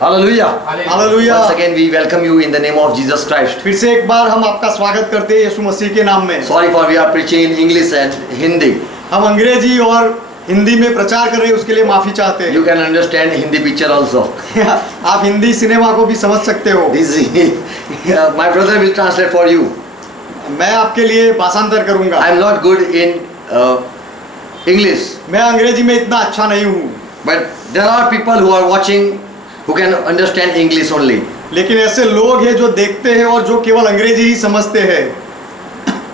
Hallelujah. Hallelujah. Once again we welcome you in the name of Jesus Christ. फिर से एक बार हम आपका स्वागत करते हैं यीशु मसीह के नाम में। Sorry for we are preaching in English and Hindi. हम अंग्रेजी और हिंदी में प्रचार कर रहे हैं, उसके लिए माफी चाहते हैं। You can understand Hindi picture also. आप हिंदी सिनेमा को भी समझ सकते हो। This my brother will translate for you. मैं आपके लिए भाषांतर करूंगा। I am not good in English, मैं अंग्रेजी में इतना अच्छा नहीं हूँ, but there are people who are watching who can understand English only. लेकिन ऐसे लोग हैं जो देखते हैं और जो केवल अंग्रेजी ही समझते हैं,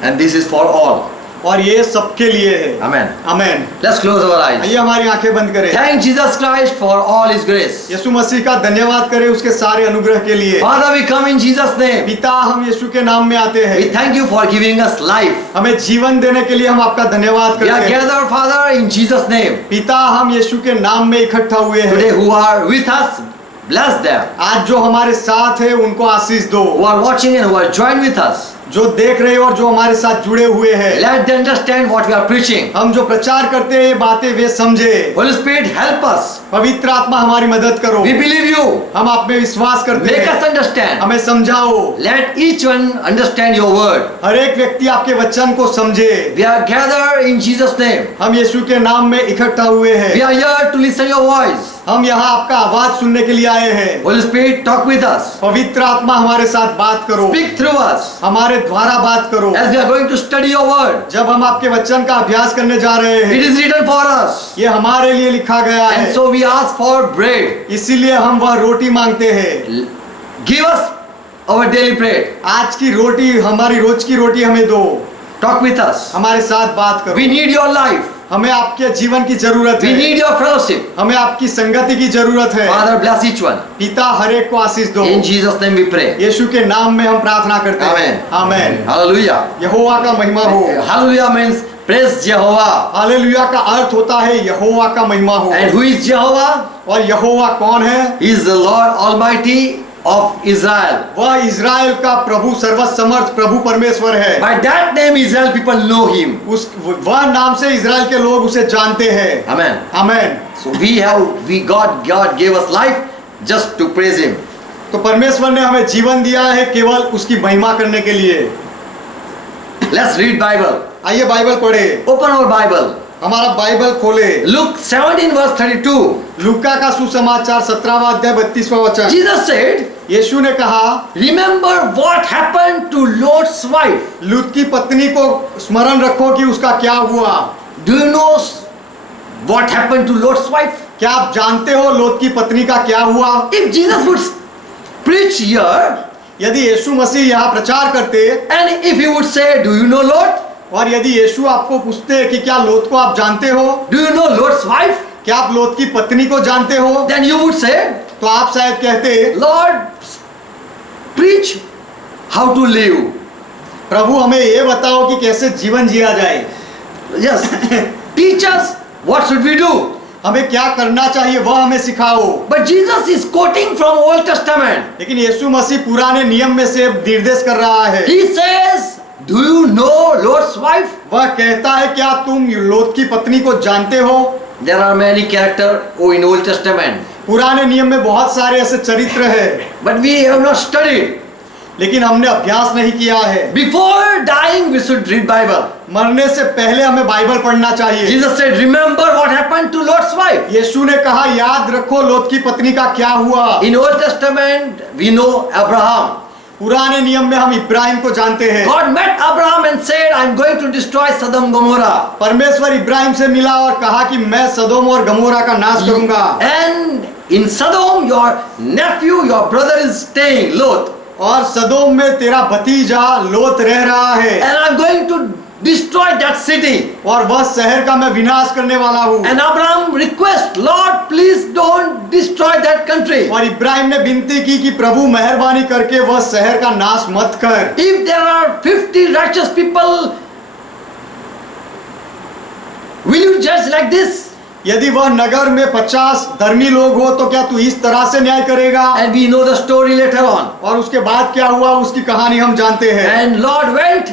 And this is for all. और ये सबके लिए है। Amen. Amen. Let's close our eyes. आइए हमारी आंखें बंद करें। Thank Jesus Christ for all His grace. यीशु मसीह का धन्यवाद करें उसके सारे अनुग्रह के लिए। Father, we come in Jesus' name. पिता, हम यीशु के नाम में आते हैं। We thank you for giving us life. हमें जीवन देने के लिए हम आपका धन्यवाद We are करते हैं। gathered, Father, in Jesus' name. पिता, हम यीशु के नाम में इकट्ठा हुए हैं। Today, who are with us, bless them. आज जो हमारे साथ है उनको आशीष दो। Who are watching and who are joined with us, जो देख रहे हैं और जो हमारे साथ जुड़े हुए हैं, let them understand what we are preaching. हम जो प्रचार करते हैं ये बातें वे समझे। Holy Spirit, help us. पवित्र आत्मा हमारी मदद करो। We believe you. हम आप में विश्वास करते Make हैं। us understand. हमें समझाओ। Let each one understand your word. हर एक व्यक्ति आपके वचन को समझे। We are gathered in Jesus' name. हम यीशु के नाम में इकट्ठा हुए हैं। We are here to listen your voice. हम यहाँ आपका आवाज सुनने के लिए आए हैं। Holy Spirit, talk with us. पवित्र आत्मा हमारे साथ बात करो। Speak through us. हमारे द्वारा बात करो। As we are going to study your word, जब हम आपके वचन का अभ्यास करने जा रहे हैं, it is written for us. ये हमारे लिए लिखा गया है। And so we ask for bread. इसीलिए हम वह रोटी मांगते हैं। Give us our daily bread. आज की रोटी, हमारी रोज की रोटी हमें दो। Talk with us. हमारे साथ बात करो। We need your life. हमें आपके जीवन की जरूरत We है। need your fellowship. हमें आपकी संगति की जरूरत है। Father, bless each one. पिता, हर एक को आशीष दो। In Jesus' name we pray. यीशु के नाम में हम प्रार्थना करते हैं। Amen. आमेन। Hallelujah. यहोवा का महिमा हो। Hallelujah means praise Jehovah. Hallelujah का अर्थ होता है यहोवा का महिमा हो। And who is Jehovah? और यहोवा कौन है? He is the Lord Almighty of Israel. वह इज़राइल का प्रभु, सर्वसमर्थ प्रभु परमेश्वर है। By that name Israel people know him. वह नाम से इज़राइल के लोग उसे जानते हैं। Amen. Amen. So God gave us life just to praise him. तो परमेश्वर ने हमें जीवन दिया है केवल उसकी महिमा करने के लिए। Let's read Bible. आइए बाइबल पढ़े। Open our Bible. हमारा बाइबल खोले। Luke 17 verse 32. लूका का सुसमाचार 17वां अध्याय 32वां वचन। Jesus said, यीशु ने कहा, remember what happened to Lot's wife. लूत की पत्नी को स्मरण रखो कि उसका क्या हुआ। Do you know what happened to Lot's wife? क्या आप जानते हो लोत की पत्नी का क्या हुआ? If Jesus would preach here, यदि यीशु मसीह यहाँ प्रचार करते and if he would say, do you know Lot? और यदि यीशु आपको पूछते कि क्या लोत को आप जानते हो, Do you know Lot's wife? क्या आप लोत की पत्नी को जानते हो, Then you would say, तो आप शायद कहते, Lord, preach how to live. प्रभु हमें ये बताओ कि कैसे जीवन जिया जाए। Yes. Teach us what should we do. हमें क्या करना चाहिए वह हमें सिखाओ। But Jesus is quoting from Old Testament. लेकिन यीशु मसीह पुराने नियम में से निर्देश कर रहा है। He says, do you know Lot's wife? वह कहता है क्या तुम लोत की पत्नी को जानते हो? There are many characters in Old Testament. पुराने नियम में बहुत सारे ऐसे चरित्र हैं, But we have not studied. लेकिन हमने अभ्यास नहीं किया है। Before dying, we should read Bible. मरने से पहले हमें बाइबल पढ़ना चाहिए। Jesus said, remember what happened to Lot's wife. यीशु ने कहा याद रखो लोत की पत्नी का क्या हुआ। In Old Testament, we know Abraham. पुराने नियम में हम इब्राहिम को जानते हैं। God met Abraham and said, I'm going to destroy Sodom and Gomorrah. परमेश्वर इब्राहिम से मिला और कहा कि मैं सदोम और गमोरा का नाश करूंगा। And in Sodom, your nephew, your brother is staying, Lot. और सदोम में तेरा भतीजा लोत रह रहा है। And I'm going to destroy that city. और वह शहर का मैं विनाश करने वाला हूँ। And Abraham request, Lord, please don't destroy that country. और इब्राहिम ने विनती की कि प्रभु मेहरबानी करके वह शहर का नाश मत कर। If there are 50 righteous people, will you judge like this? यदि वह नगर में 50 धर्मी लोग हो तो क्या तू इस तरह से न्याय करेगा? And we know the story later on. और उसके बाद क्या हुआ उसकी कहानी हम जानते हैं। And Lord went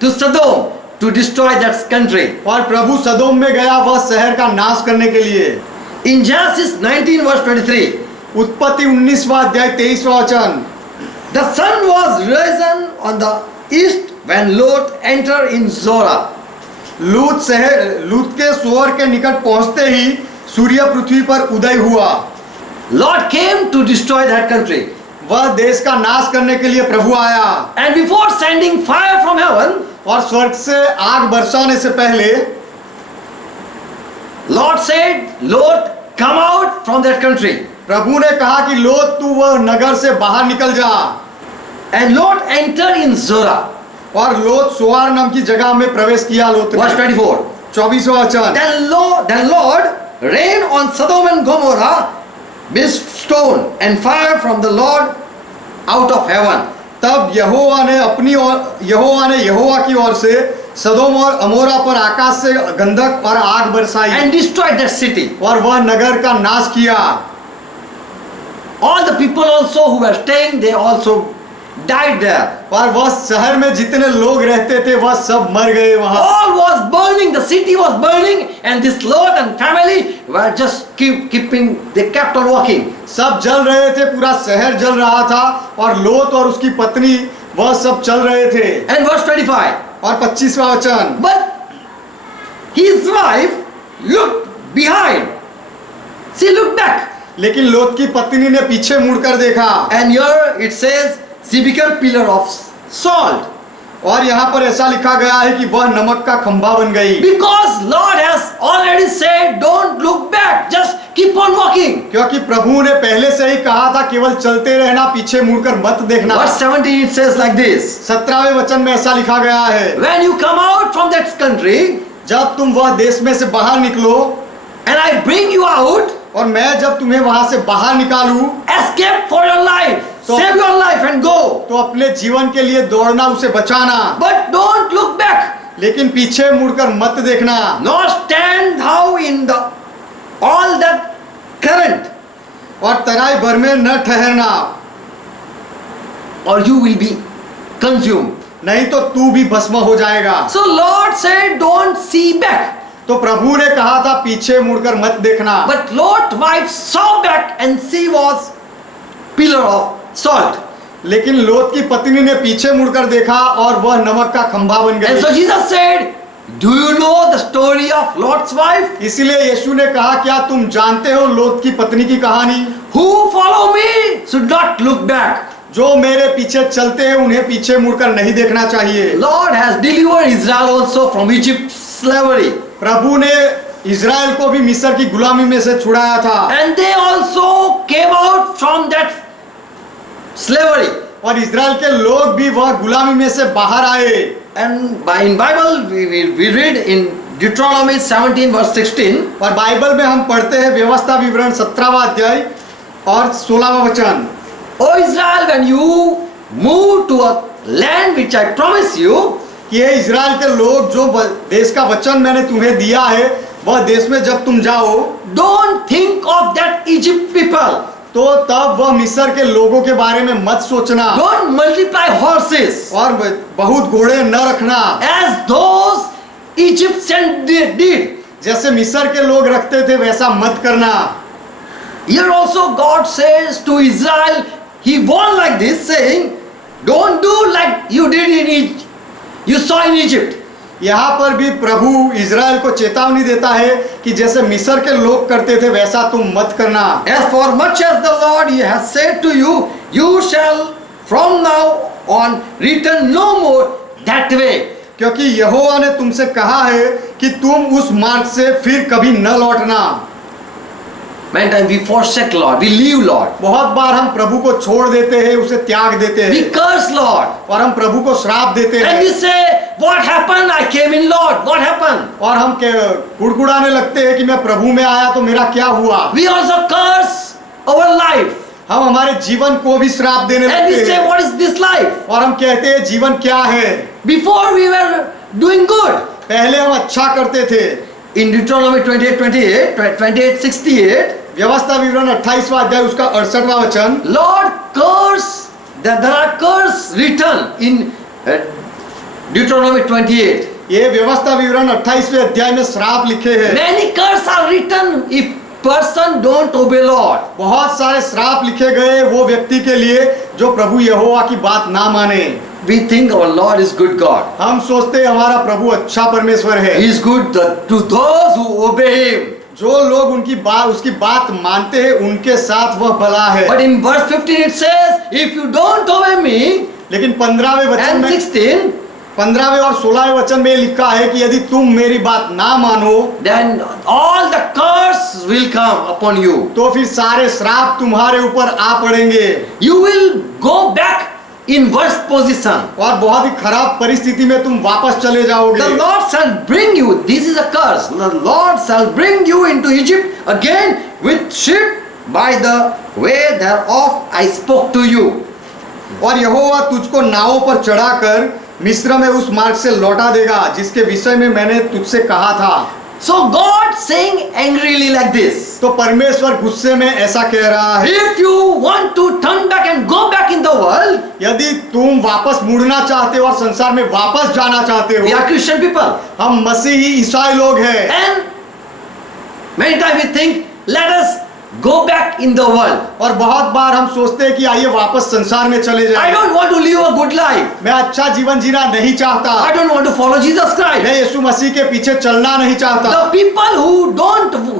to Sodom to destroy that country. और प्रभु सदोम में गया वह शहर का नाश करने के लिए। In Genesis 19 verse 23, उत्पत्ति 19वां अध्याय 23वां वचन। The sun was risen on the east when Lot entered in Zorah. लूत के सोअर के निकट पहुंचते ही सूर्य पृथ्वी पर उदय हुआ। Lord came to destroy that country. वह देश का नाश करने के लिए प्रभु आया। And before sending fire from heaven, और स्वर्ग से आग बरसाने से पहले Lord said, Lord, come out from that country. प्रभु ने कहा कि लोत तू वह नगर से बाहर निकल जा। And Lot entered in Zorah. और लोत सोआर नाम की जगह में प्रवेश किया। लोत Verse 24. 24वां वचन। Then Lord rained on Sodom and Gomorrah brimstone and fire from the Lord out of heaven. तब यहोवा ने यहोवा की ओर से सदोम और अमोरा पर आकाश से गंधक और आग बरसाई And destroyed that city. और वह नगर का नाश किया। All the people also who were staying, they also died there. और वह शहर में जितने लोग रहते थे वह सब मर गए वहां। All was burning, the city was burning, and this Lot and family were just they kept on walking. सब जल रहे थे, पूरा शहर जल रहा था और लोत और उसकी पत्नी वह सब चल रहे थे। And verse 25. और 25वां वचन। But his wife looked behind. She looked back. लेकिन लोत की पत्नी ने पीछे मुड़कर देखा। And here it says she became pillar of salt. और यहाँ पर ऐसा लिखा गया है कि वह नमक का खंभा बन गई। Because Lord has already said, don't look back, just keep on walking. क्योंकि प्रभु ने पहले से ही कहा था केवल चलते रहना, पीछे मुड़कर मत देखना। Verse 17 it says like this. 17वें वचन में ऐसा लिखा गया है, When you come out from that country, जब तुम वह देश में से बाहर निकलो, and I bring you out, और मैं जब तुम्हें वहां से बाहर निकालूं, escape for your life, save your life and go. तो अपने जीवन के लिए दौड़ना, उसे बचाना, But don't look back. लेकिन पीछे मुड़कर मत देखना। Nor stand thou in the all that current, और तराई भर में न ठहरना, or you will be consumed. नहीं तो तू भी भस्म हो जाएगा। So Lord said, don't see back. तो प्रभु ने कहा था पीछे मुड़कर मत देखना। But Lot's wife saw back and she was pillar of salt. लेकिन लोत की पत्नी ने पीछे मुड़कर देखा और वह नमक का खंभा बन And गई। so Jesus said, do you know the story of Lot's wife? इसलिए यीशु ने कहा, क्या तुम जानते हो लोत की पत्नी की कहानी? Who follow me should not look back. जो मेरे पीछे चलते हैं उन्हें पीछे मुड़कर नहीं देखना चाहिए। Lord has delivered Israel also from Egypt's slavery. प्रभु ने इज़राइल को भी मिस्र की गुलामी में से छुड़ाया था। And they also came out from that slavery. और इज़राइल के लोग भी वह गुलामी में से बाहर आए। And in Bible we read in Deuteronomy 17 verse 16. और बाइबल में हम पढ़ते हैं व्यवस्था विवरण 17वां अध्याय और 16वां वचन। O Israel, when you move to a land which I promise you, ये इज़राइल के लोग जो देश का वचन मैंने तुम्हें दिया है वह देश में जब तुम जाओ, don't think of that Egypt people. तो तब वह मिस्र के लोगों के बारे में मत सोचना। Don't multiply horses और बहुत घोड़े न रखना, as those Egyptians did. जैसे मिस्र के लोग रखते थे वैसा मत करना। Here also God says to Israel, He warned like this, saying, don't do like you did in Egypt. You saw in Egypt. यहाँ पर भी प्रभु इज़राइल को चेतावनी देता है कि जैसे मिस्र के लोग करते थे वैसा तुम मत करना। As for much as the Lord He has said to you, you shall from now on return no more that way. क्योंकि यहोवा ने तुमसे कहा है कि तुम उस मार्ग से फिर कभी न लौटना। Many times we forsake Lord, we leave Lord, बहुत बार हम प्रभु को छोड़ देते हैं, उसे त्याग देते हैं we curse Lord, और हम प्रभु को श्राप देते and हैं we say, what happened? I came in Lord. What happened? और हम गुड़गुड़ाने लगते हैं कि मैं प्रभु में आया तो मेरा क्या हुआ। We also curse our life, हम हमारे जीवन को भी श्राप देने and we लगते say, हैं what is this life? और हम कहते हैं जीवन क्या है। Before we were doing good. पहले हम अच्छा करते थे। In Deuteronomy 28:68, व्यवस्था विवरण 28वां अध्याय उसका 68वां वचन, Lord curse, there are curse written in Deuteronomy 28. ये व्यवस्था विवरण 28वें अध्याय में श्राप लिखे हैं। Many curses are written if person don't obey Lord. बहुत सारे श्राप लिखे गए वो व्यक्ति के लिए जो प्रभु यहोवा की बात ना माने। We think our Lord is good God. हम सोचते हमारा प्रभु अच्छा परमेश्वर है। He is good to those who obey Him. जो लोग उसकी बात मानते हैं उनके साथ वह भला है। But in verse 15 it says, if you don't obey me, लेकिन 15वें वचन and में 16, 15वें और 16वें वचन में लिखा है कि यदि तुम मेरी बात ना मानो then all the curse will come upon you. तो फिर सारे श्राप तुम्हारे ऊपर आ पड़ेंगे You will go back in worst position. और बहुत ही खराब परिस्थिति में तुम वापस चले जाओगे। The Lord shall bring you, this is a curse, the Lord shall bring you into Egypt again with ship by the way thereof I spoke to you. और यहोवा तुझको नावों पर चढ़ाकर मिस्र में उस मार्ग से लौटा देगा जिसके विषय में मैंने तुझसे कहा था। So God saying angrily like this. तो परमेश्वर गुस्से में ऐसा कह रहा है, If you want to turn back and go back in the world, यदि तुम वापस मुड़ना चाहते हो और संसार में वापस जाना चाहते we हो, are Christian people. हम मसीही ईसाई लोग हैं And many times we think, let us go back in the world. और बहुत बार हम सोचते हैं कि आइए वापस संसार में चले I जाएं। don't want to live a good life. मैं अच्छा जीवन जीना नहीं चाहता, I don't want to follow Jesus Christ. मैं यीशु मसीह के पीछे चलना नहीं चाहता। The people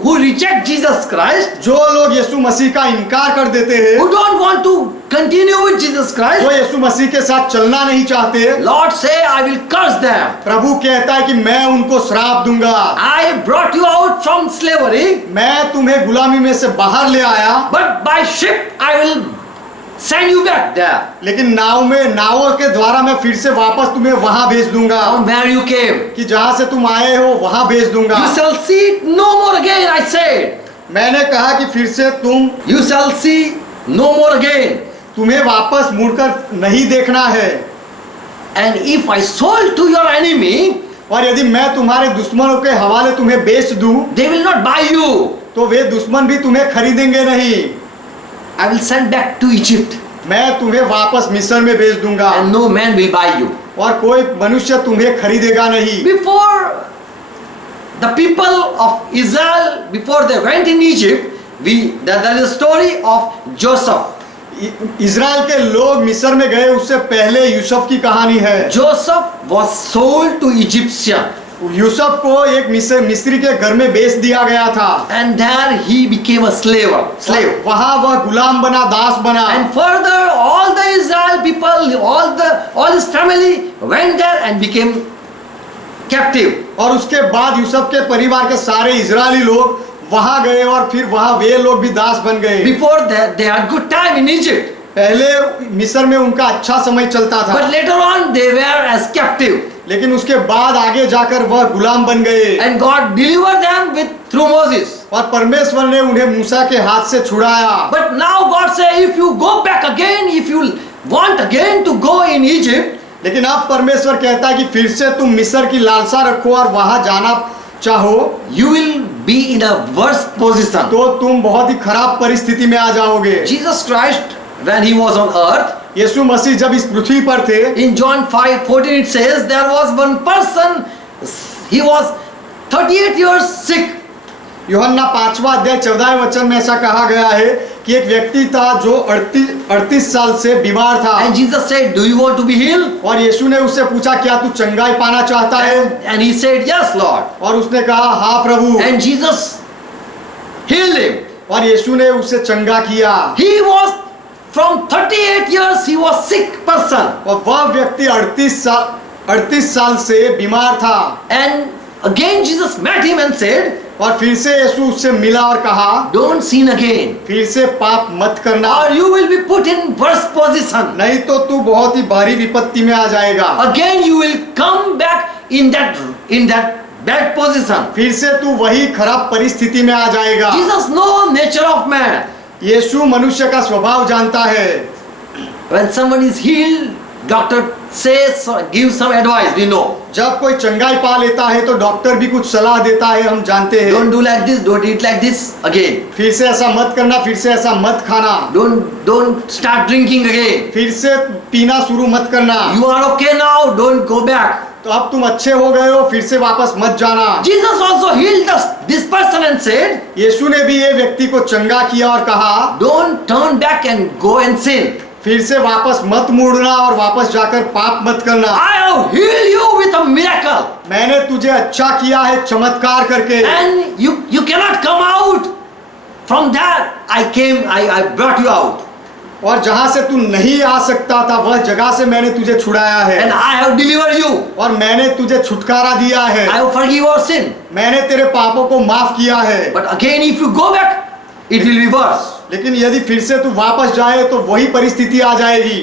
who reject Jesus Christ, जो लोग यीशु मसीह का इनकार कर देते हैं, who don't want to continue with Jesus Christ, जो यीशु मसीह के साथ चलना नहीं चाहते, Lord say, I will curse them. प्रभु कहता है कि मैं उनको श्राप दूंगा। I brought you out from slavery, मैं तुम्हें गुलामी में से बाहर ले आया, but by ship I will send you back there, लेकिन नावों के द्वारा मैं फिर से वापस तुम्हें वहां भेज दूंगा from where you came. कि जहां से तुम आए हो वहां भेज दूंगा। You shall see it no more again, I said. मैंने कहा कि फिर से You shall see no more again. तुम्हें वापस मुड़कर नहीं देखना है। And if I sold to your enemy, और यदि मैं तुम्हारे दुश्मनों के हवाले तुम्हें बेच दूं, they will not buy you. तो वे दुश्मन भी तुम्हें खरीदेंगे नहीं। I will send back to Egypt, मैं तुम्हें वापस मिस्र में भेज दूंगा and no man will buy you. और कोई मनुष्य तुम्हें खरीदेगा नहीं। Before the people of Israel, before they went in Egypt, there is a story of Joseph. Israel के लोग मिस्र में गए उससे पहले यूसुफ की कहानी है। Joseph was sold to Egyptian, Yusuf को एक मिस्री के घर में बेच दिया गया था and there he became a slave. वहां वह गुलाम बना, दास बना। And further, all the Israel people, all his family went there and became captive. और उसके बाद यूसुफ के परिवार के सारे इजरायली लोग वहां गए और फिर वहां वे लोग भी दास बन गए। Before that, they had good time in Egypt. पहले मिस्र में उनका अच्छा समय चलता था, But later on, they were as captive. लेकिन उसके बाद आगे जाकर वह गुलाम बन गए। And God delivered them through Moses. और परमेश्वर ने उन्हें मूसा के हाथ से छुड़ाया। But now God says, if you go back again, if you want again to go in Egypt, लेकिन अब परमेश्वर कहता है कि फिर से तुम मिस्र की लालसा रखो और वहां जाना चाहो, you will be in a worse position. तो तुम बहुत ही खराब परिस्थिति में आ जाओगे। Jesus Christ, when he was on earth, यीशु मसीह जब इस पृथ्वी पर थे, in John 5:14 it says, there was one person, he was 38 years sick. यूहन्ना 5वां अध्याय 14वें वचन में ऐसा कहा गया है कि एक व्यक्ति था जो 38 साल से बीमार था। And Jesus said, do you want to be healed? और यीशु ने उससे पूछा, क्या तू चंगाई पाना चाहता है? And he said, yes, Lord. और उसने कहा, हाँ प्रभु। And Jesus healed him. और यीशु ने उसे चंगा किया। He was from 38 years, he was sick person. और वह व्यक्ति 38 साल से बीमार था। And again Jesus met him and said, और फिर से यीशु उससे मिला और कहा, don't sin again, फिर से पाप मत करना, or you will be put in worse position. नहीं तो तू बहुत ही भारी विपत्ति में आ जाएगा। Again you will come back in that bad position. फिर से तू वही खराब परिस्थिति में आ जाएगा। Jesus knows nature of man. यीशु मनुष्य का स्वभाव जानता है। When someone is healed, doctor says, gives some advice, we know. जब कोई चंगाई पा लेता है तो डॉक्टर भी कुछ सलाह देता है, हम जानते हैं। Don't do like this, don't eat like this again. फिर से ऐसा मत करना, फिर से ऐसा मत खाना, Don't start drinking again. फिर से पीना शुरू मत करना। You are okay now, don't go back. अब तुम अच्छे हो गए हो, फिर से वापस मत जाना। Jesus also healed this person and said, यीशु ने भी ये व्यक्ति को चंगा किया और कहा, don't turn back and go and sin. फिर से वापस मत मुड़ना और वापस जाकर पाप मत करना। I have healed you with a miracle. मैंने तुझे अच्छा किया है चमत्कार करके, And you cannot come out from that. I brought you out. और जहां से तू नहीं आ सकता था वह जगह से मैंने तुझे छुड़ाया है, And I have delivered you. और मैंने तुझे छुटकारा दिया है, I have forgiven your sin. मैंने तेरे पापों को माफ किया है। But again, if you go back, it will be worse. लेकिन यदि फिर से तू वापस जाए तो वही परिस्थिति आ जाएगी।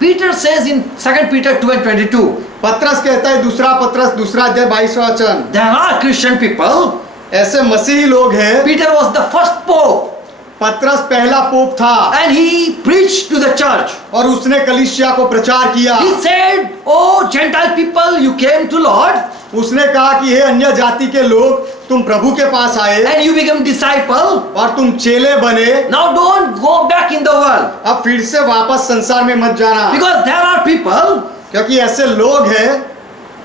Peter says in 2 Peter 2:22, पत्रस कहता है, दूसरा पत्रस 2:22, there are Christian people. ऐसे मसीही लोग हैं। Peter was the first pope, पत्रस पहला पोप था and he preached to the church. और उसने कलीसिया को प्रचार किया। He said, "Oh Gentile people, you came to Lord, उसने कहा कि हे अन्य जाति के लोग, तुम प्रभु के पास आए and you become disciple. और तुम चेले बने, Now don't go back in the world, अब फिर से वापस संसार में मत जाना, because there are people, क्योंकि ऐसे लोग हैं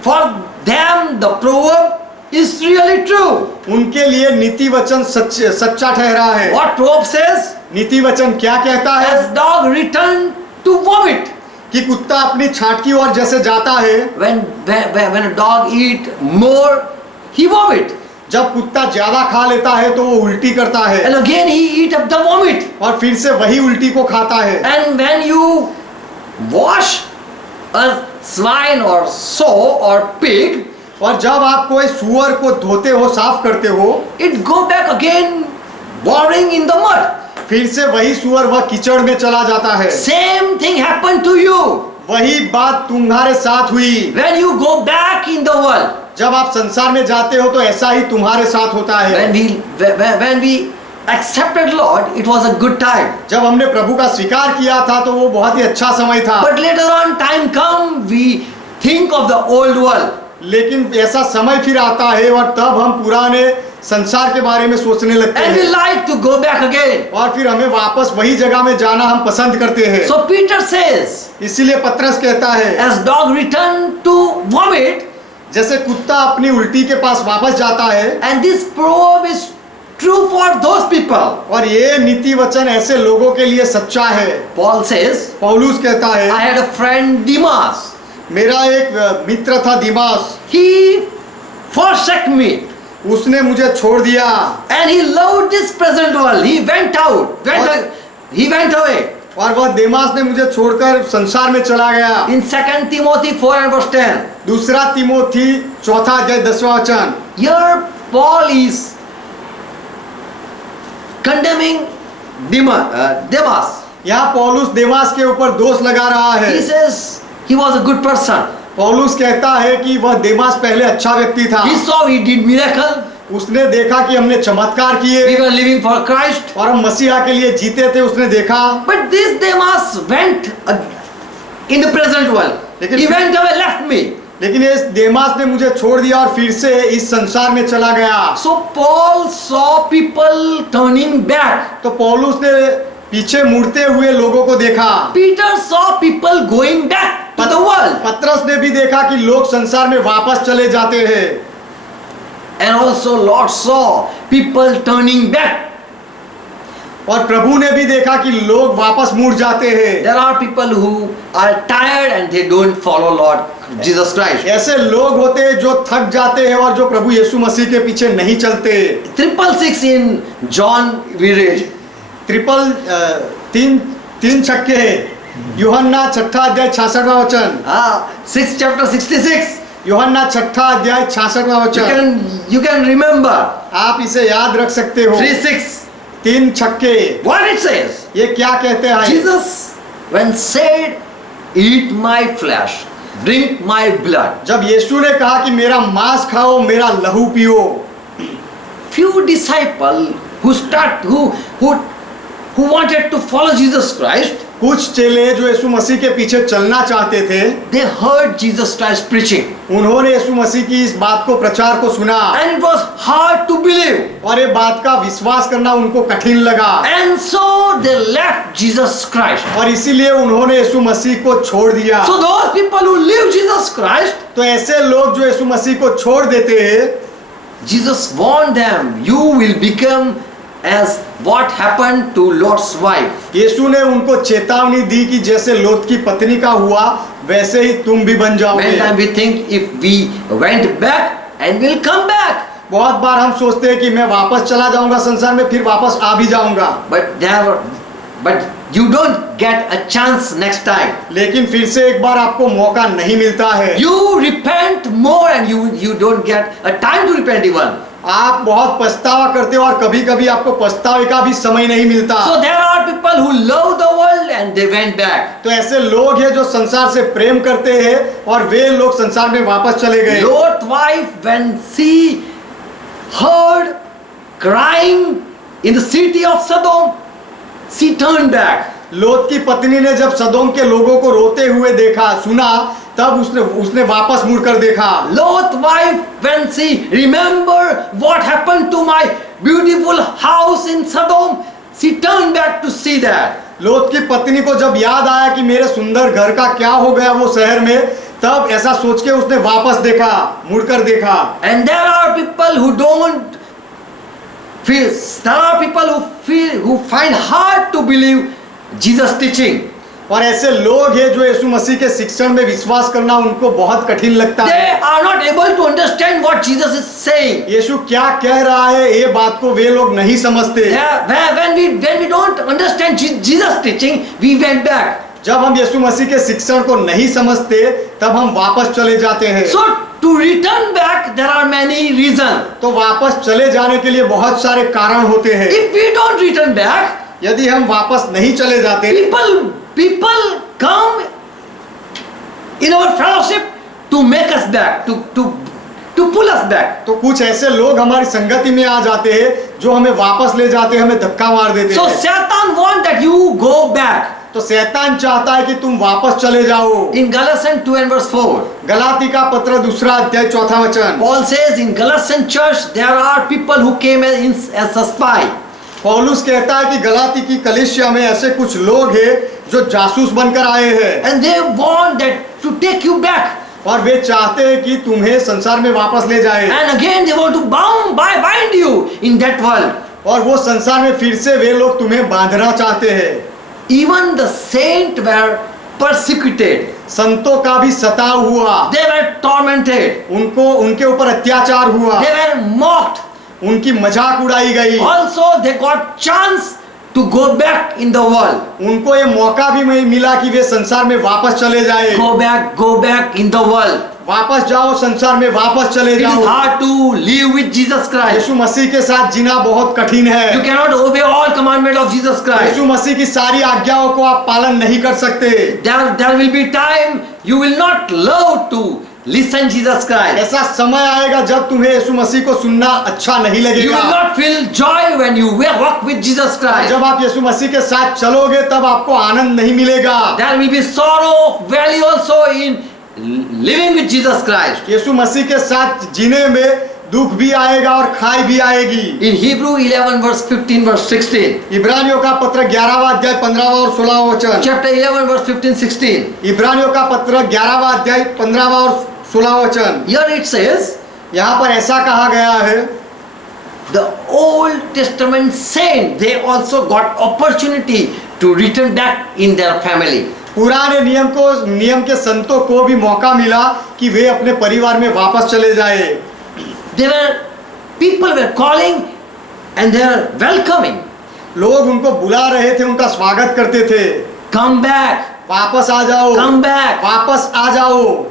for them the proverb is really true." उनके लिए नीति वचन सच्चा ठहरा है। What proverb says? नीति वचन क्या कहता है? As dog return to vomit. कि कुत्ता अपनी छाट की ओर जैसे जाता है, When a dog eat more, he vomit, जब कुत्ता ज्यादा खा लेता है तो वो उल्टी करता है and again he eat up the vomit. और फिर से वही उल्टी को खाता है। And when you wash a swine or sow or pig, और जब आप कोई सुअर को धोते हो, साफ करते हो, it go back again boring in the mud. फिर से वही सुअर वह कीचड़ में चला जाता है। Same thing happened to you वही बात तुम्हारे साथ हुई। when you go back in the world. जब आप संसार में जाते हो तो ऐसा ही तुम्हारे साथ होता है। When we accepted Lord, it was a good time. जब हमने प्रभु का स्वीकार किया था तो वो बहुत ही अच्छा समय था। But later on time come, we think of the old world. लेकिन ऐसा समय फिर आता है और तब हम पुराने संसार के बारे में सोचने लगते And we हैं like to go back again. और फिर हमें वापस वही जगह में जाना हम पसंद करते हैं। So Peter says, इसीलिए पत्रस कहता है, as dog return to vomit, जैसे कुत्ता अपनी उल्टी के पास वापस जाता है, and this proverb is true for those people. और ये नीति वचन ऐसे लोगों के लिए सच्चा है। Paul says, पौलुस कहता I है, had a friend Demas. मेरा एक मित्र था दिमास, He forsake me, उसने मुझे छोड़ दिया and he loved this present world. He went out, he went away. और वह देमास ने मुझे छोड़कर संसार में चला गया। In 2 Timothy 4 and verse 10, दूसरा Timothy 4:10। here Paul is condemning Demas. यहाँ पौलुस देमास के ऊपर दोष लगा रहा है। He says he was a good person. पौलुस कहता है कि वह देमास पहले अच्छा व्यक्ति था। He saw we did miracle. उसने देखा कि हमने चमत्कार We किए were living for Christ. और हम मसीहा के लिए जीते थे, उसने देखा। But this Demas went in the present world. He went away, left me. लेकिन इस देमास ने मुझे छोड़ दिया और फिर से इस संसार में चला गया। So Paul saw people turning back. तो पौलुस ने पीछे मुड़ते हुए लोगों को देखा। Peter saw people going back to the world. पत्रस ने भी देखा कि लोग संसार में वापस चले जाते हैं। And also Lord saw people turning back. और प्रभु ने भी देखा कि लोग वापस मुड़ जाते हैं। There are people who are tired and they don't follow Lord Jesus Christ. ऐसे लोग होते हैं जो थक जाते हैं और जो प्रभु यीशु मसीह के पीछे नहीं चलते। 666 in John we read. तीन छक्के यूहन्ना 6:66। 6 chapter 66. यूहन्ना 6:66। You can remember. आप इसे याद रख सकते हो। 3:6. 3 छक्के। What it says? ये क्या कहते हैं? Jesus when said, "Eat my flesh, drink my blood." जब यीशु ने कहा कि मेरा मांस खाओ, मेरा लहू पियो, Few disciples who wanted to follow Jesus Christ, कुछ चेले जो यीशु मसीह के पीछे चलना चाहते थे, they heard Jesus Christ preaching. उन्होंने यीशु मसीह की इस बात को प्रचार को सुना And it was hard to believe. और ये बात का विश्वास करना उनको कठिन लगा And so they left Jesus Christ. और इसीलिए उन्होंने यीशु मसीह को छोड़ दिया। So those people who leave Jesus Christ, तो ऐसे लोग जो यीशु मसीह को छोड़ देते हैं, Jesus warned them, you will become as what happened to Lot's wife. यीशु ने उनको चेतावनी दी कि जैसे लोत की पत्नी का हुआ वैसे ही तुम भी बन Many जाओगे। times we think if we went back and will come back. बहुत बार हम सोचते हैं कि मैं वापस चला जाऊंगा संसार में, फिर वापस आ भी जाऊंगा, But you don't get a chance next time. लेकिन फिर से एक बार आपको मौका नहीं मिलता है। You repent more and you don't get a time to repent even. आप बहुत पछतावा करते हो और कभी कभी आपको पछतावे का भी समय नहीं मिलता। So there are people who love the world and they went back. तो ऐसे लोग हैं जो संसार से प्रेम करते हैं और वे लोग संसार में वापस चले गए। Lot's wife, when she heard crying in the city of Sodom, she turned back. लोत की पत्नी ने जब सदोम के लोगों को रोते हुए देखा, सुना, तब उसने वापस मुड़कर देखा। Lot's wife, when she remembered what happened to my beautiful house in Sodom, she turned back to see that. लोत की पत्नी को जब याद आया कि मेरे सुंदर घर का क्या हो गया वो शहर में, तब ऐसा सोच के उसने वापस देखा, मुड़कर देखा। And there are people who don't feel, there are people who find hard to believe Jesus teaching. और ऐसे लोग हैं जो यीशु मसीह के शिक्षण में विश्वास करना उनको बहुत कठिन लगता They है। are not able to understand what Jesus is saying. यीशु क्या कह रहा है ये बात को वे लोग नहीं समझते। When we don't understand Jesus teaching, we went back. जब हम यीशु मसीह के शिक्षण को नहीं समझते तब हम वापस चले जाते हैं। So to return back, there are many reasons. तो वापस चले जाने के लिए बहुत सारे कारण होते हैं। If we don't return back, यदि हम वापस नहीं चले जाते, people come in our fellowship to make us back, to pull us back. तो कुछ ऐसे लोग हमारी संगति में आ जाते हैं जो हमें वापस ले जाते हैं, हमें धक्का मार देते So हैं। Satan wants that you go back. तो शैतान चाहता है कि तुम वापस चले जाओ। In Galatians 2 and verse 4, Galati का पत्र 2 अध्याय 4 वचन, Paul says in Galatian church there are people who came as a spy. पौलुस कहता है कि गलाती की कलीसिया में ऐसे कुछ लोग हैं जो जासूस बनकर आए हैं And they want that to take you back. और वे चाहते हैं कि तुम्हें संसार में वापस ले जाए And again they want to bind you in that world. और वो संसार में फिर से वे लोग तुम्हें बांधना चाहते हैं। Even the saints were persecuted. संतों का भी सताव हुआ, They were tormented. उनके ऊपर अत्याचार हुआ, They were mocked. उनकी मजाक उड़ाई गई। Also they got chance to go back in the world. उनको ये मौका भी नहीं मिला कि वे संसार में वापस चले जाए। Go back in the world. वापस जाओ संसार में, वापस चले It is जाओ। hard to live with Jesus Christ. यीशु मसीह के साथ जीना बहुत कठिन You है। cannot obey all commandments of Jesus Christ. यीशु मसीह की सारी आज्ञाओं को आप पालन नहीं कर सकते। There will be time you will not love to listen Jesus Christ. ऐसा समय आएगा जब तुम्हें यीशु मसीह को सुनना अच्छा नहीं You will लगेगा। not feel joy when you walk with Jesus Christ. जब आप यीशु मसीह के साथ चलोगे तब आपको आनंद नहीं मिलेगा। There will be sorrow, valley also in living with Jesus Christ. यीशु मसीह के साथ जीने में दुख भी आएगा और खाई भी आएगी। In Hebrew 11 verse 15 verse 16. इब्रानियों का पत्र 11वां अध्याय 15वां और 16वां वचन। Chapter 11 verse 15 16. इब्रानियों का पत्र 11वां अध्याय 15वां और 16वां वचन। Here it says, यहाँ पर ऐसा कहा गया है, the Old Testament saints, they also got opportunity to return back in their family. पुराने नियम के संतों को भी मौका मिला कि वे अपने परिवार में वापस चले जाए। People were calling and they were welcoming. लोग उनको बुला रहे थे, उनका स्वागत करते थे। Come back. वापस आ जाओ, Come back. वापस आ जाओ।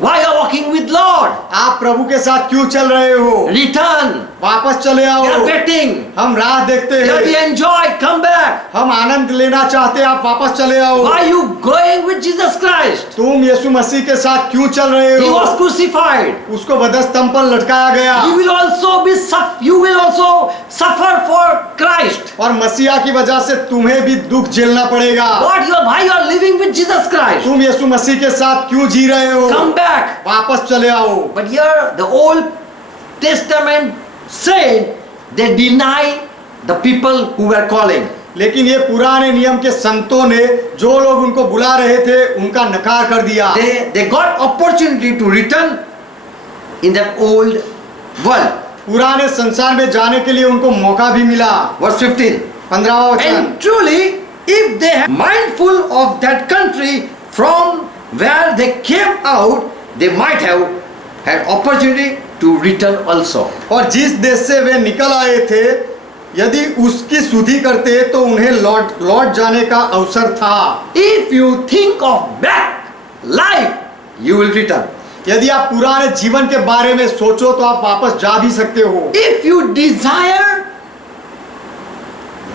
Why are you walking with Lord? आप प्रभु के साथ क्यों चल रहे हो? Return. वापस चले They आओ, are waiting. हम राह देखते They will be हैं, enjoy. Come back. हम आनंद लेना चाहते हैं, आप वापस चले आओ। Why are you going with Jesus Christ? तुम यीशु मसीह के साथ क्यों चल रहे He हो? was crucified. उसको वधस्तंभ पर लटकाया गया You will also suffer for Christ. और मसीहा की वजह से तुम्हें भी दुख झेलना पड़ेगा। Why you are living with Jesus Christ? तुम यीशु मसीह के साथ क्यों जी रहे हो? Come back. वापस चले आओ। But here the Old Testament said they deny the people who were calling. लेकिन ये पुराने नियम के संतों ने जो लोग उनको बुला रहे थे उनका नकार कर दिया। They got opportunity to return in that old world. पुराने संसार में जाने के लिए उनको मौका भी मिला। Verse 15. 15वां वचन। And truly, if they are mindful of that country from where they came out, they might have had opportunity to return also. और जिस देश से वे निकल आए थे यदि उसकी सुधि करते तो उन्हें लौट जाने का अवसर था। If you think of back life, you will return. यदि आप पुराने जीवन के बारे में सोचो तो आप वापस जा भी सकते हो। If you desire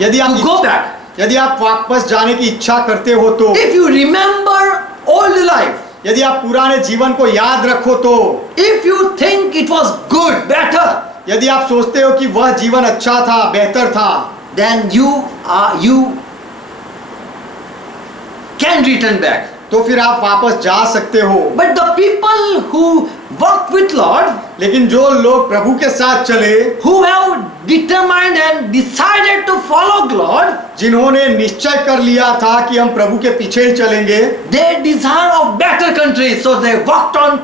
यदि to go आप back, यदि आप वापस जाने की इच्छा करते हो तो, if you remember old life, यदि आप पुराने जीवन को याद रखो तो, if you think it was good, better, यदि आप सोचते हो कि वह जीवन अच्छा था, बेहतर था, then you can return back. तो फिर आप वापस जा सकते हो। But the people who walk with Lord, लेकिन जो लोग प्रभु के साथ चले, who have determined and decided to follow God, जिन्होंने निश्चय कर लिया था कि हम प्रभु के पीछे ही चलेंगे, they desire of better country, so they walked on,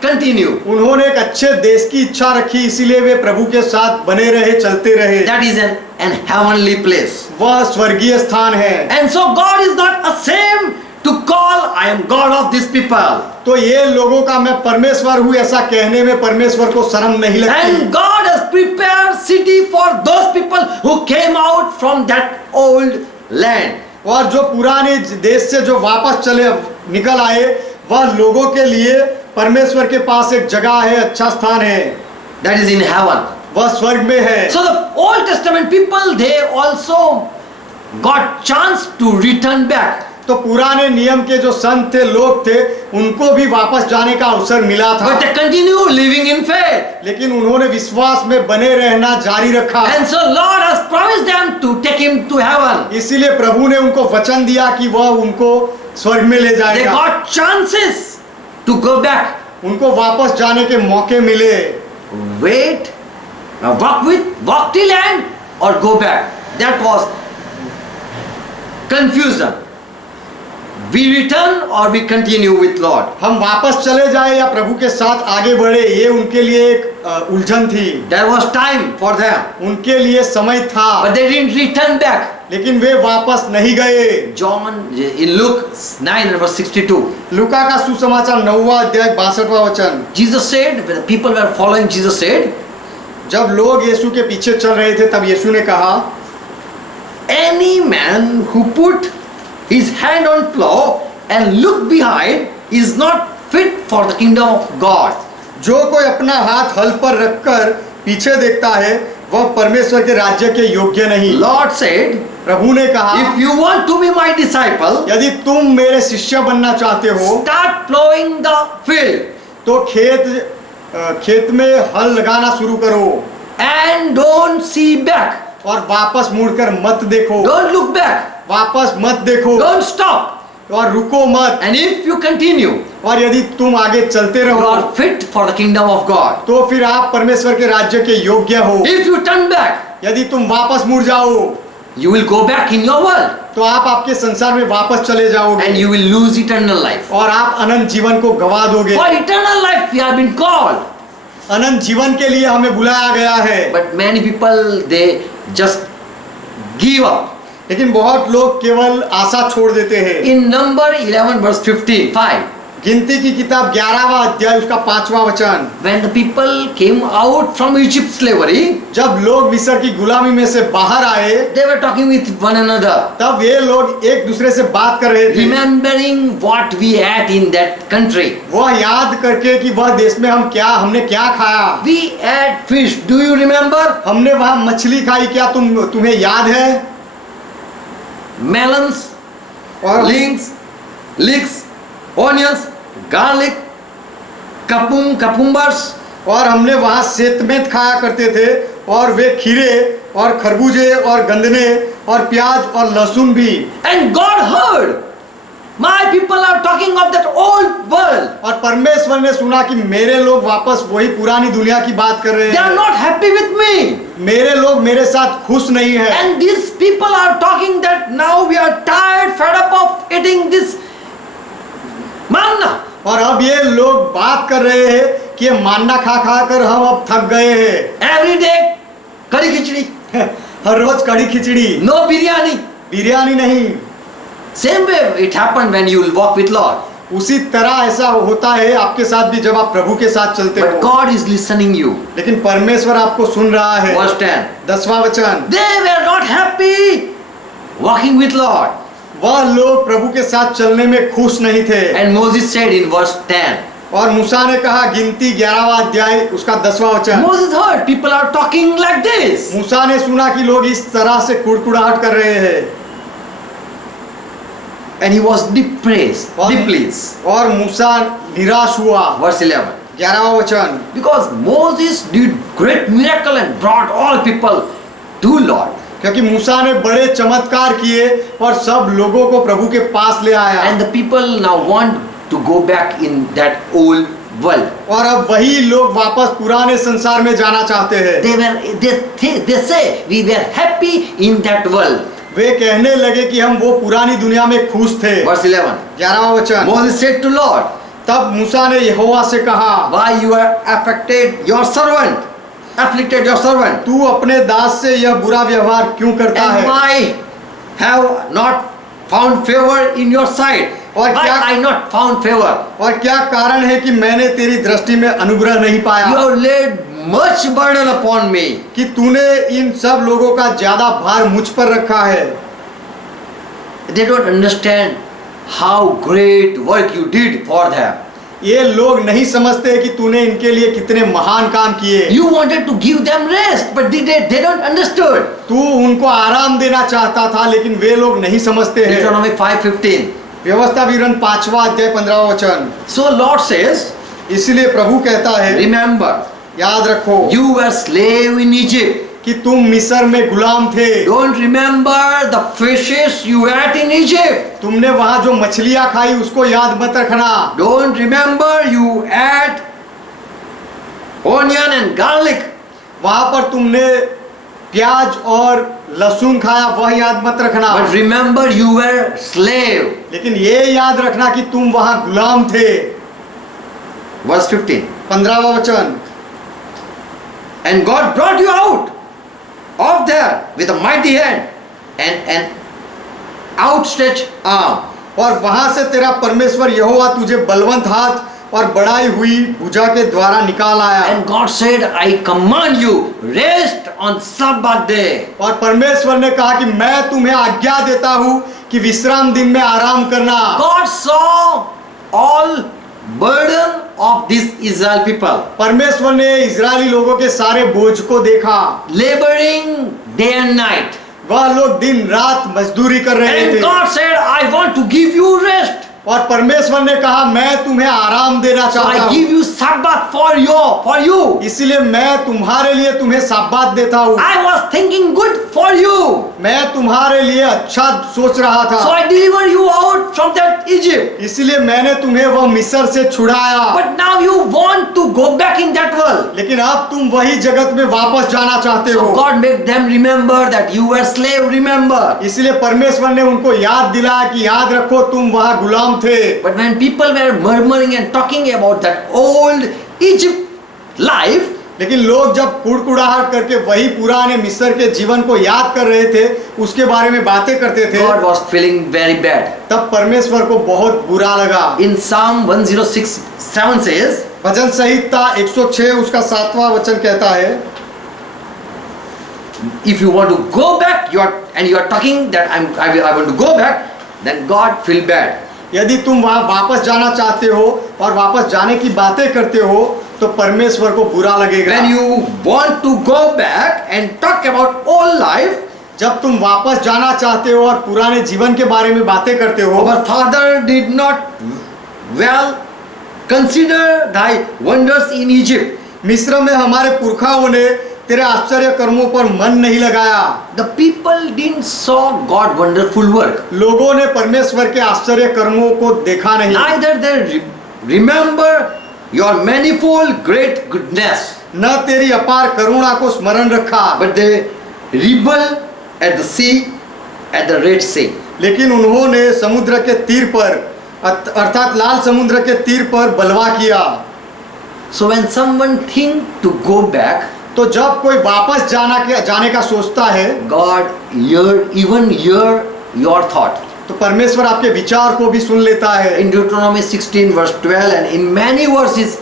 continue. उन्होंने एक अच्छे देश की इच्छा रखी, इसीलिए वे प्रभु के साथ बने रहे, चलते रहे। That is an heavenly place. वह स्वर्गीय स्थान है। And so God is not ashamed to call, I am God of these people. तो ये लोगों का मैं परमेश्वर हूँ ऐसा कहने में परमेश्वर को शर्म नहीं लगती। And God has prepared city for those people who came out from that old land. और जो पुराने देश से जो वापस चले निकल आए वह लोगों के लिए परमेश्वर के पास एक जगह है, अच्छा स्थान है, That is in heaven. वह स्वर्ग में है। So the Old Testament people, they also got chance to return back. तो पुराने नियम के जो संत थे, लोग थे, उनको भी वापस जाने का अवसर मिला था, But they continue living in faith. लेकिन उन्होंने विश्वास में बने रहना जारी रखा। And so Lord has promised them to take him to heaven. इसीलिए प्रभु ने उनको वचन दिया कि वह उनको स्वर्ग में ले They जाएगा। got chances to go back. उनको वापस जाने के मौके मिले। Wait, walk till end or go back. That was confusion. We return or we continue with Lord. हम वापस चले जाए या प्रभु के साथ आगे बढ़े, ये उनके लिए एक उलझन थी। There was time for them, उनके लिए समय था, but they didn't return back. लेकिन वे वापस नहीं गए। John in Luke 9 verse 62. लूका का सुसमाचार 9वां अध्याय 62वां वचन। Jesus said, when the people were following, Jesus said, जब लोग यीशु के पीछे चल रहे थे तब यीशु ने कहा, any man who put his hand on plow and look behind is not fit for the kingdom of God. जो कोई अपना हाथ हल पर रखकर पीछे देखता है वह परमेश्वर के राज्य के योग्य नहीं। Lord said, प्रभु ने कहा, if you want to be my disciple, यदि तुम मेरे शिष्य बनना चाहते हो start plowing the field तो खेत में हल लगाना शुरू करो and don't see back. और वापस मुड़कर मत देखो, Don't look back. वापस मत देखो Don't stop. और रुको मत। And if you continue, और यदि तुम आगे चलते you रहो are fit for the kingdom of God. तो फिर आप परमेश्वर के राज्य के योग्य हो। If you turn back, यदि तुम वापस मुड़ जाओ you will go back in your world तो आप आपके संसार में वापस चले and जाओगे you will lose eternal life. और आप अनंत जीवन को गवा दोगे। For eternal life, we have been called. अनंत जीवन के लिए हमें बुलाया गया है, But many people, they just give up. लेकिन बहुत लोग केवल आशा छोड़ देते हैं। In number 11 verse 15, 5. गिनती की किताब 11वां अध्याय उसका 5वां वचन। When the people came out from Egypt's slavery, जब लोग मिस्र की गुलामी में से बाहर आए, they were talking with one another, तब ये लोग एक दूसरे से बात कर रहे थे, remembering what we ate in that country. वह याद करके कि वह देश में हमने क्या खाया। We ate fish. Do you remember? हमने वहाँ मछली खाई, क्या तुम्हें याद है? Melons, और leeks, onions, garlic, cucumbers. और हमने वहाँ सेतमेत खाया करते थे, और वे खीरे और खरबूजे और गंदने और प्याज और लहसुन भी। And God heard, my people are talking of that old world. और परमेश्वर ने सुना कि मेरे लोग वापस वही पुरानी दुनिया की बात कर रहे They are हैं। not happy with me. मेरे लोग मेरे साथ खुश नहीं है। And these people are talking that now we are tired, fed up of eating this manna. और अब ये लोग बात कर रहे हैं कि ये मान्ना खा खा कर हम अब थक गए हैं। Every day, कड़ी खिचड़ी. हर रोज कड़ी खिचड़ी, No biryani. बिरयानी नहीं। Same way it happened when you will walk with Lord. उसी तरह ऐसा होता है आपके साथ भी जब आप प्रभु के साथ चलते But हो। God is listening you. लेकिन परमेश्वर आपको सुन रहा है। Verse 10. 10वां वचन। They were not happy walking with Lord. वह लोग प्रभु के साथ चलने में खुश नहीं थे। And Moses said in verse 10. और मूसा ने कहा, गिनती 11वां अध्याय उसका 10वां वचन। Moses heard people are talking like this. मूसा ने सुना कि लोग इस तरह से कुड़कुड़ाहट कर रहे हैं। And he was depressed, displeased. और मूसा निराश हुआ। Verse 11. 11वां वचन। Because Moses did great miracle and brought all people to Lord. क्योंकि मूसा ने बड़े चमत्कार किए और सब लोगों को प्रभु के पास ले आया। And the people now want to go back in that old world. और अब वही लोग वापस पुराने संसार में जाना चाहते हैं। They say we were happy in that world. वे कहने लगे कि हम वो पुरानी दुनिया में खुश थे। Verse 11. 11वां वचन। Moses said to Lord, तब मूसा ने यहोवा से कहा, why you are afflicted your servant? तू अपने दास से यह बुरा व्यवहार क्यों करता And है? why have not found favor in your sight? और Why क्या- I not found favor? और क्या कारण है कि मैंने तेरी दृष्टि में अनुग्रह नहीं पाया? You have laid much burden upon me. कि तूने इन सब लोगों का ज्यादा भार मुझ पर रखा है। They don't understand how great work you did for them. ये लोग नहीं समझते कि तूने इनके लिए कितने महान काम किए। You wanted to give them rest, but they don't understood. तू उनको आराम देना चाहता था, लेकिन वे लोग नहीं समझते हैं। Deuteronomy 5:15. व्यवस्था विवरण 5वां अध्याय 15वां वचन। So Lord says, इसलिए प्रभु कहता है, remember, याद रखो you were slave in Egypt. कि तुम मिस्र में गुलाम थे। Don't remember the fishes you ate in Egypt. तुमने वहां जो मछलियां खाई उसको याद मत रखना। Don't remember you ate onion and garlic. वहां पर तुमने प्याज और लहसुन खाया, वह याद मत रखना। But remember you were slave. लेकिन ये याद रखना कि तुम वहां गुलाम थे। Verse 15. 15वां वचन। And God brought you out of there with a mighty hand and an outstretched arm. और वहां से तेरा परमेश्वर यहोवा तुझे बलवंत हाथ और बढ़ाई हुई भुजा के द्वारा निकाल आया। And God said, I command you, rest on Sabbath day. और परमेश्वर ने कहा कि मैं तुम्हें आज्ञा देता हूं कि विश्राम दिन में आराम करना। God saw all burden of these Israel people, परमेश्वर ने इजरायली लोगों के सारे बोझ को देखा। laboring day and night. वह लोग दिन रात मजदूरी कर रहे And थे। God said, I want to give you rest. और परमेश्वर ने कहा, मैं तुम्हें आराम देना So चाहता I हूँ, give you Sabbath for you. इसलिए मैं तुम्हारे लिए तुम्हें साब्बात देता हूँ। I was thinking good for you. मैं तुम्हारे लिए अच्छा सोच रहा So था, I deliver you out from that Egypt. इसलिए मैंने तुम्हें वह मिस्र से छुड़ाया। But now you want to go back in that world. लेकिन अब तुम वही जगत में वापस जाना चाहते So हो। God made them remember that you were slave, remember. इसलिए परमेश्वर ने उनको याद दिलाया कि याद रखो तुम वहाँ गुलाम थे। But when people were murmuring and talking about that old Egypt life, लेकिन लोग जब कुड़कुड़ाहट करके वही पुराने मिस्र के जीवन को याद कर रहे थे, उसके बारे में बातें करते थे, God was feeling very bad. तब परमेश्वर को बहुत बुरा लगा। In Psalm 106:7 says, भजन संहिता 106 उसका 7वां वचन कहता है, if you want to go back, you are talking that I want to go back, then God feel bad. यदि तुम वहां वापस जाना चाहते हो और वापस जाने की बातें करते हो तो परमेश्वर को बुरा लगेगा। When you want to go back and talk about old life, जब तुम वापस जाना चाहते हो और पुराने जीवन के बारे में बातें करते हो, our father did not well consider thy wonders in Egypt. मिस्र में हमारे पुरखाओं ने तेरे आश्चर्य कर्मों पर मन नहीं लगाया। The people didn't saw God wonderful work. लोगों ने परमेश्वर के आश्चर्य कर्मों को देखा नहीं। Neither they remember your manifold great goodness, न तेरी अपार करुणा को स्मरण रखा, but they rebel at the sea, at the Red Sea. लेकिन उन्होंने समुद्र के तीर पर अर्थात लाल समुद्र के तीर पर बलवा किया। So when someone think to go back, तो जब कोई वापस जाने का सोचता है, God even hear your thought. तो परमेश्वर आपके विचार को भी सुन लेता है। In Deuteronomy 16:12 and in many verses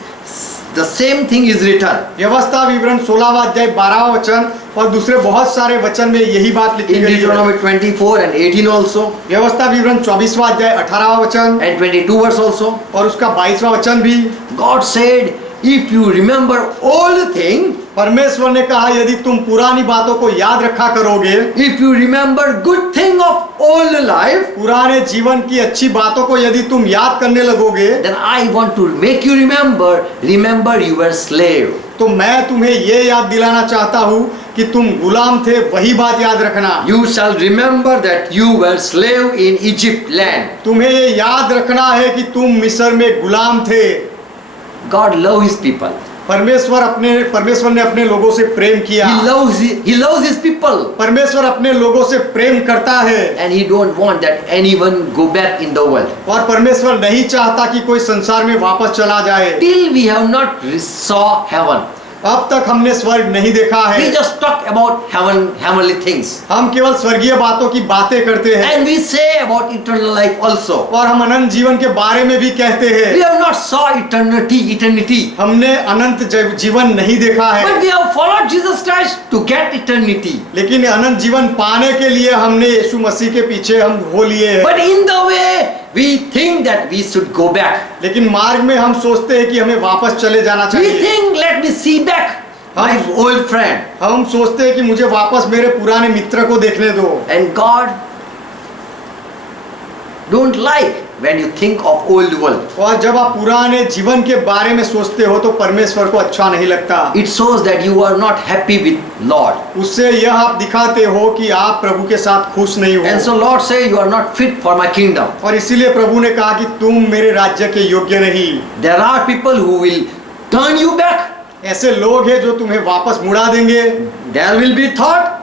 the same thing is written. व्यवस्था विवरण 16वां अध्याय 12वां वचन और दूसरे बहुत सारे वचन में यही बात लिखी In गई है। Deuteronomy 24 and 18 also, व्यवस्था विवरण 24वां अध्याय 18वां वचन and 22 verse also. और उसका 22वां वचन भी। God said, if you remember all thing, परमेश्वर ने कहा यदि तुम पुरानी बातों को याद रखा करोगे, if you remember good thing of old life, पुराने जीवन की अच्छी बातों को यदि तुम याद करने लगोगे, then I want to make you remember you were slave. तो मैं तुम्हें ये याद दिलाना चाहता हूँ कि तुम गुलाम थे, वही बात याद रखना। You shall remember that you were slave in Egypt land. तुम्हें ये याद रखना है कि तुम मिस्र में गुलाम थे। God love his people. परमेश्वर ने अपने लोगों से प्रेम किया। He loves his people. परमेश्वर अपने लोगों से प्रेम करता है। And he don't want that anyone go back in the world. और परमेश्वर नहीं चाहता कि कोई संसार में वापस चला जाए। Till we have not saw heaven. अब तक हमने स्वर्ग नहीं देखा है। We just talk about heavenly things. हम केवल स्वर्गीय बातों की बातें करते हैं। And we say about eternal life also. और हम अनंत जीवन के बारे में भी कहते हैं। We have not saw eternity. हमने अनंत जीवन नहीं देखा है। But we have followed Jesus Christ to get eternity. लेकिन अनंत जीवन पाने के लिए हमने यीशु मसीह के पीछे हम हो लिए हैं। But in the way we think that we should go back. लेकिन मार्ग में हम सोचते हैं कि हमें वापस चले जाना We चाहिए। think let me see back my old friend. हम सोचते हैं कि मुझे वापस मेरे पुराने मित्र को देखने दो। And God don't like when you think of old world. और जब आप पुराने जीवन के बारे में सोचते हो तो परमेश्वर को अच्छा नहीं लगता। It shows that you are not happy with Lord. उससे यह आप दिखाते हो कि आप प्रभु के साथ खुश नहीं हो। And so Lord say you are not fit for my kingdom. और इसीलिए प्रभु ने कहा कि तुम मेरे राज्य के योग्य नहीं। There are people who will turn you back. ऐसे लोग हैं जो तुम्हें वापस मुड़ा देंगे। There will be thought.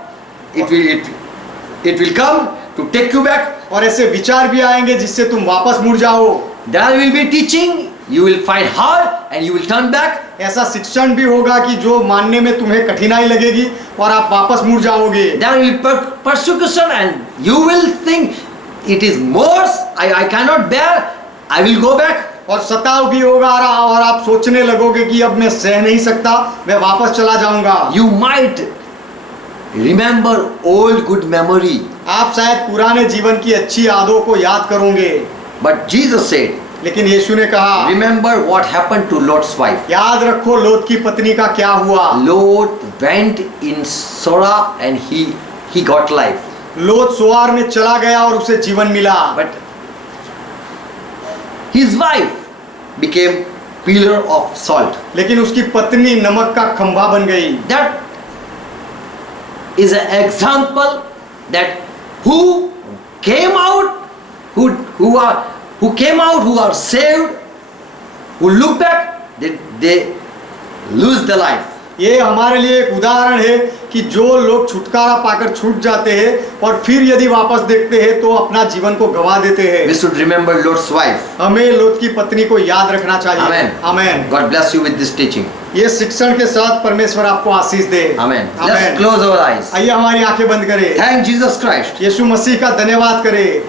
It will come to take you back. और ऐसे विचार भी आएंगे जिससे तुम वापस मुड़ जाओ। There will be teaching. You will find hard and you will turn back. ऐसा शिक्षण भी होगा कि जो मानने में तुम्हें कठिनाई लगेगी और आप वापस मुड़ जाओगे। There will be persecution and you will think it is more. I cannot bear. I will go back. और सताव भी होगा और आप सोचने लगोगे कि अब मैं सह नहीं सकता, मैं वापस चला जाऊंगा। You might remember old good memory. आप शायद पुराने जीवन की अच्छी यादों को याद करोगे। But Jesus said, लेकिन यीशु ने कहा, remember what happened to Lot's wife. याद रखो लोत की पत्नी का क्या हुआ। Lot went in Sora and he got life. लोत सोआर में चला गया और उसे जीवन मिला। But his wife became pillar of salt. लेकिन उसकी पत्नी नमक का खंभा बन गई। That is an example that who came out, who are saved, who look back, they lose the life. ये हमारे लिए एक उदाहरण है कि जो लोग छुटकारा पाकर छूट जाते हैं और फिर यदि वापस देखते हैं तो अपना जीवन को गवा देते हैं। We should remember Lot's wife. हमें लोत की पत्नी को याद रखना चाहिए। Amen. Amen. God bless you with this teaching. ये शिक्षण के साथ परमेश्वर आपको आशीष दे। Amen. Let's amen. close our eyes. आइए हमारी आंखें बंद करें। Thank Jesus Christ, यीशु मसीह का धन्यवाद करें,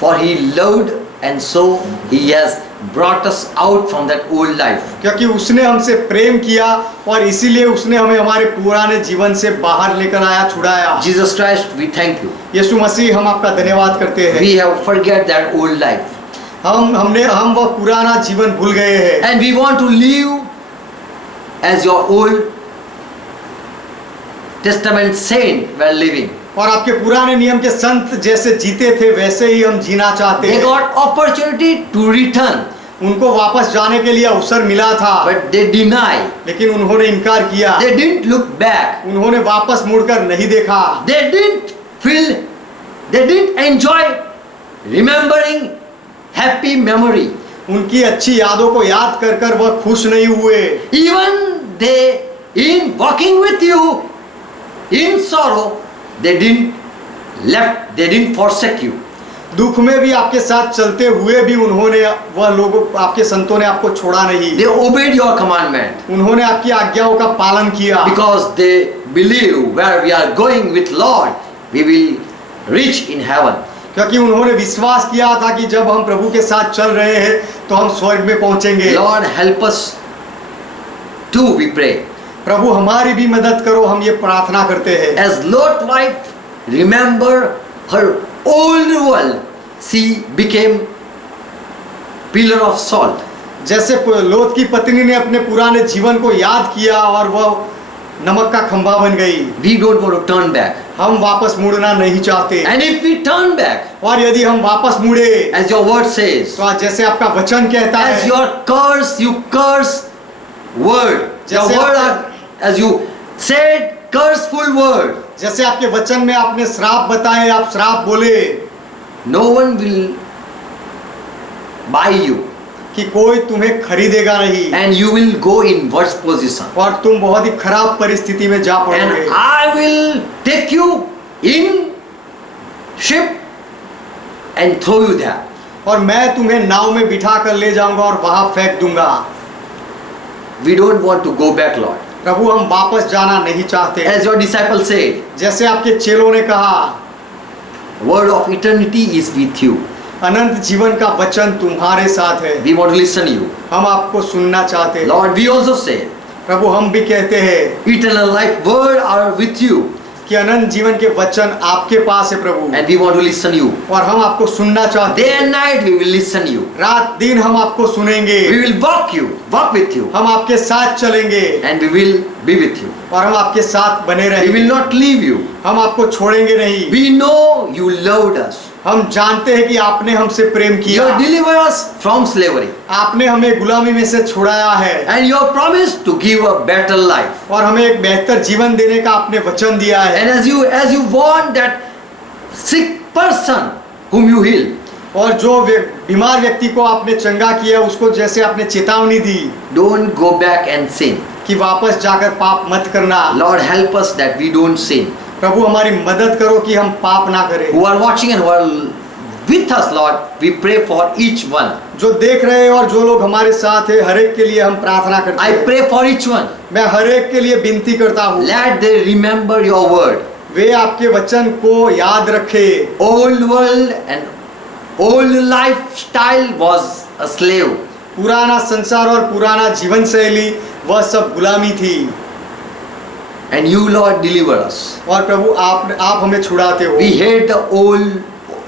for He loved and so He has brought us out from that old life. क्योंकि उसने हमसे प्रेम किया और इसीलिए उसने हमें हमारे पुराने जीवन से बाहर लेकर आया, छुड़ाया। Jesus Christ, we thank you. यीशु मसीह हम आपका धन्यवाद करते हैं। We have forget that old life हम वह पुराना जीवन भूल गए हैं and we want to live as your Old Testament saint were living. और आपके पुराने नियम के संत जैसे जीते थे वैसे ही हम जीना चाहते They हैं। got opportunity to return, उनको वापस जाने के लिए अवसर मिला था, but they deny. लेकिन उन्होंने इनकार किया। They didn't look back. उन्होंने वापस मुड़कर नहीं देखा। They didn't enjoy remembering happy memory. उनकी अच्छी यादों को याद कर कर वह खुश नहीं हुए। Even they, in walking with you in sorrow, they didn't forsake you. दुख में भी आपके साथ चलते हुए भी उन्होंने वह लोगों आपके संतों ने आपको छोड़ा नहीं। They obeyed your commandment उन्होंने आपकी आज्ञाओं का पालन किया because they believe where we are going with Lord, we will reach in heaven. क्योंकि उन्होंने विश्वास किया था कि जब हम प्रभु के साथ चल रहे हैं तो हम स्वर्ग में पहुंचेंगे। Lord, help us too, we pray. प्रभु हमारी भी मदद करो, हम ये प्रार्थना करते हैं। As Lot's wife remember her old world, she became pillar of salt. जैसे लोत की पत्नी ने अपने पुराने जीवन को याद किया और वह नमक का खंभा बन गई। We don't want to turn back. हम वापस मुड़ना नहीं चाहते। And if we turn back, और यदि हम वापस मुड़े as your word says, तो आज जैसे आपका वचन कहता as है, your curse, you curse word. Your जैसे word, आप- as you said, curseful word. जैसे आपके वचन में आपने श्राप बताए, आप श्राप बोले No one will buy you, कि कोई तुम्हें खरीदेगा नहीं and you will go in worse position. और तुम बहुत ही खराब परिस्थिति में जा And पड़ोगे। I will take you in ship and throw you there. और मैं तुम्हें नाव में बिठा कर ले जाऊंगा और वहां फेंक दूंगा। We don't want to go back, Lord. प्रभु हम वापस जाना नहीं चाहते। As your disciple said, जैसे आपके चेलों ने कहा, word of eternity is with you. अनंत जीवन का वचन तुम्हारे साथ है। We want to listen to you. हम आपको सुनना चाहते हैं। Lord, we also say, प्रभु हम भी कहते हैं eternal life word are with you. कि अनंत जीवन के वचन आपके पास है प्रभु, And we want to listen to you. और हम आपको सुनना चाहते Day हैं। and night we will listen to you. रात दिन हम आपको सुनेंगे, We will walk with you. हम आपके साथ चलेंगे And we will be with you. और हम आपके साथ बने We रहेंगे। will not leave you. हम आपको छोड़ेंगे नहीं। We know you loved us. हम जानते हैं कि आपने हमसे प्रेम You किया, delivered us from slavery. आपने हमें गुलामी में से छुड़ाया है And you have promised to give a better life. और हमें एक बेहतर जीवन देने का आपने वचन दिया है। And as you want that sick person whom you heal, और जो बीमार व्यक्ति को आपने चंगा किया उसको जैसे आपने चेतावनी दी don't go back and sin. कि वापस जाकर पाप मत करना। Lord, help us that we don't sin. प्रभु हमारी मदद करो कि हम पाप ना करें। Who are watching and who are with us, Lord, we pray for each one. जो देख रहे हैं और जो लोग हमारे साथ हैं हर एक के लिए हम प्रार्थना करते I हैं। pray for each one. मैं हर एक के लिए विनती करता हूँ, Let they remember your word. वे आपके वचन को याद रखे। Old world and old lifestyle was a slave. पुराना संसार और पुराना जीवन शैली वह सब गुलामी थी, And you, Lord, deliver us. और प्रभु आप हमें छुड़ाते हो। We hate the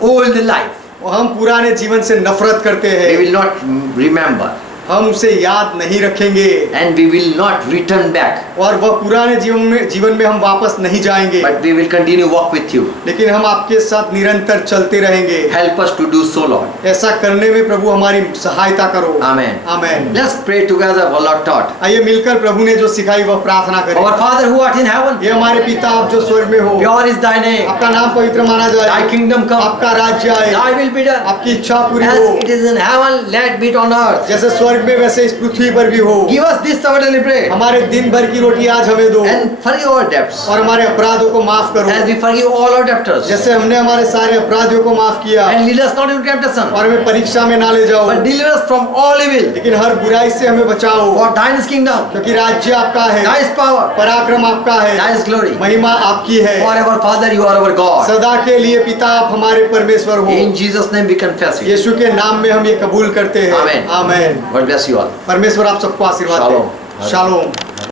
old life. और हम पुराने जीवन से नफरत करते We हैं, will not remember. हम उसे याद नहीं रखेंगे And we will not return back. और वह पुराने जीवन में हम वापस नहीं जाएंगे, But we will continue walk with you. लेकिन हम आपके साथ निरंतर चलते रहेंगे। Help us to do so, Lord. ऐसा करने में प्रभु हमारी सहायता करो। Amen. Amen. Let's pray together what Lord taught. आइए मिलकर प्रभु ने जो सिखाई वह प्रार्थना करें। Our Father who art in heaven, ये हमारे पिता आप जो स्वर्ग में हो, pure is thy name. आपका नाम पवित्र माना Thy जाए, kingdom come. आपका राज्य आए, Thy will be done. आपकी इच्छा पूरी As हो, it is in heaven, let be it on earth. जैसे स्वर्ग स्वर्ग में वैसे इस पृथ्वी पर भी हो। Give us this our daily bread. हमारे दिन भर की रोटी आज हमें दो And forgive our debts. और हमारे अपराधों को माफ करो As we forgive all our debtors. जैसे हमने हमारे सारे अपराधियों को माफ किया। And lead us not into temptation, और हमें परीक्षा में ना ले जाओ but deliver us from all evil. लेकिन हर बुराई से हमें बचाओ For thine is kingdom, क्योंकि राज्य आपका है, thine is power, पराक्रम आपका है, thine is glory. महिमा आपकी है। Forever, Father, you are our God. सदा के लिए पिता आप हमारे परमेश्वर हो। In Jesus' name we confess it. यीशु के नाम में हम ये कबूल करते हैं। Amen. Amen. God bless you all. परमेश्वर आप सबको आशीर्वाद Shalom. दे। शालोम।